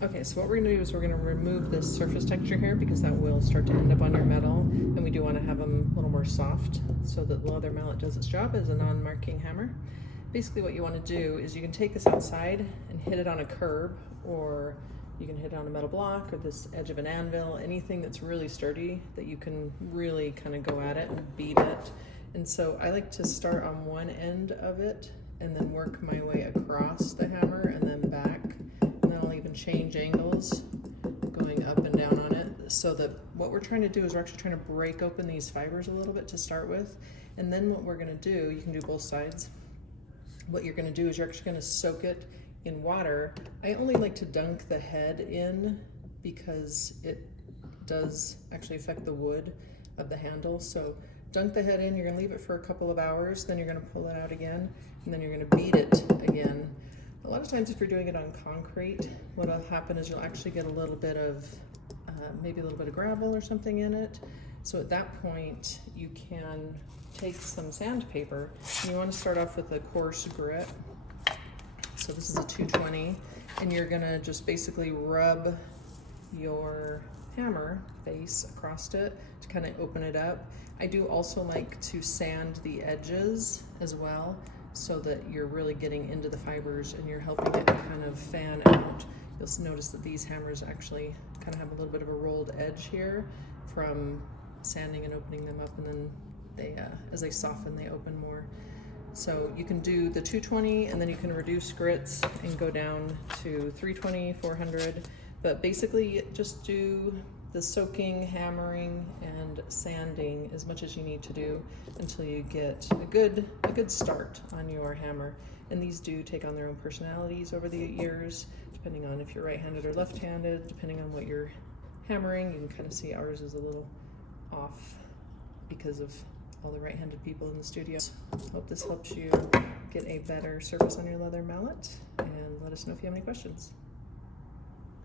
Okay, so what we're gonna do is we're gonna remove this surface texture here because that will start to end up on your metal, and we do wanna have them a little more soft so that the leather mallet does its job as a non-marking hammer. Basically what you wanna do is you can take this outside and hit it on a curb, or you can hit it on a metal block or this edge of an anvil, anything that's really sturdy that you can really kind of go at it and beat it. And so I like to start on one end of it and then work my way across the hammer and then back. And then I'll even change angles going up and down on it, so that what we're trying to do is we're actually trying to break open these fibers a little bit to start with. And then what we're gonna do, you can do both sides. What you're gonna do is you're actually gonna soak it in water. I only like to dunk the head in because it does actually affect the wood of the handle. So dunk the head in, you're gonna leave it for a couple of hours, then you're gonna pull it out again, and then you're gonna beat it again. A lot of times if you're doing it on concrete, what'll happen is you'll actually get a little bit of, maybe a little bit of gravel or something in it. So at that point, you can take some sandpaper, and you wanna start off with a coarse grit. So this is a 220, and you're gonna just basically rub your hammer face across it to kind of open it up. I do also like to sand the edges as well, so that you're really getting into the fibers and you're helping it kind of fan out. You'll notice that these hammers actually kind of have a little bit of a rolled edge here from sanding and opening them up, and then they, as they soften, they open more. So you can do the 220 and then you can reduce grits and go down to 320, 400, but basically just do the soaking, hammering, and sanding as much as you need to do until you get a good start on your hammer. And these do take on their own personalities over the years, depending on if you're right-handed or left-handed, depending on what you're hammering. You can kind of see ours is a little off because of all the right-handed people in the studio. Hope this helps you get a better surface on your leather mallet, and let us know if you have any questions.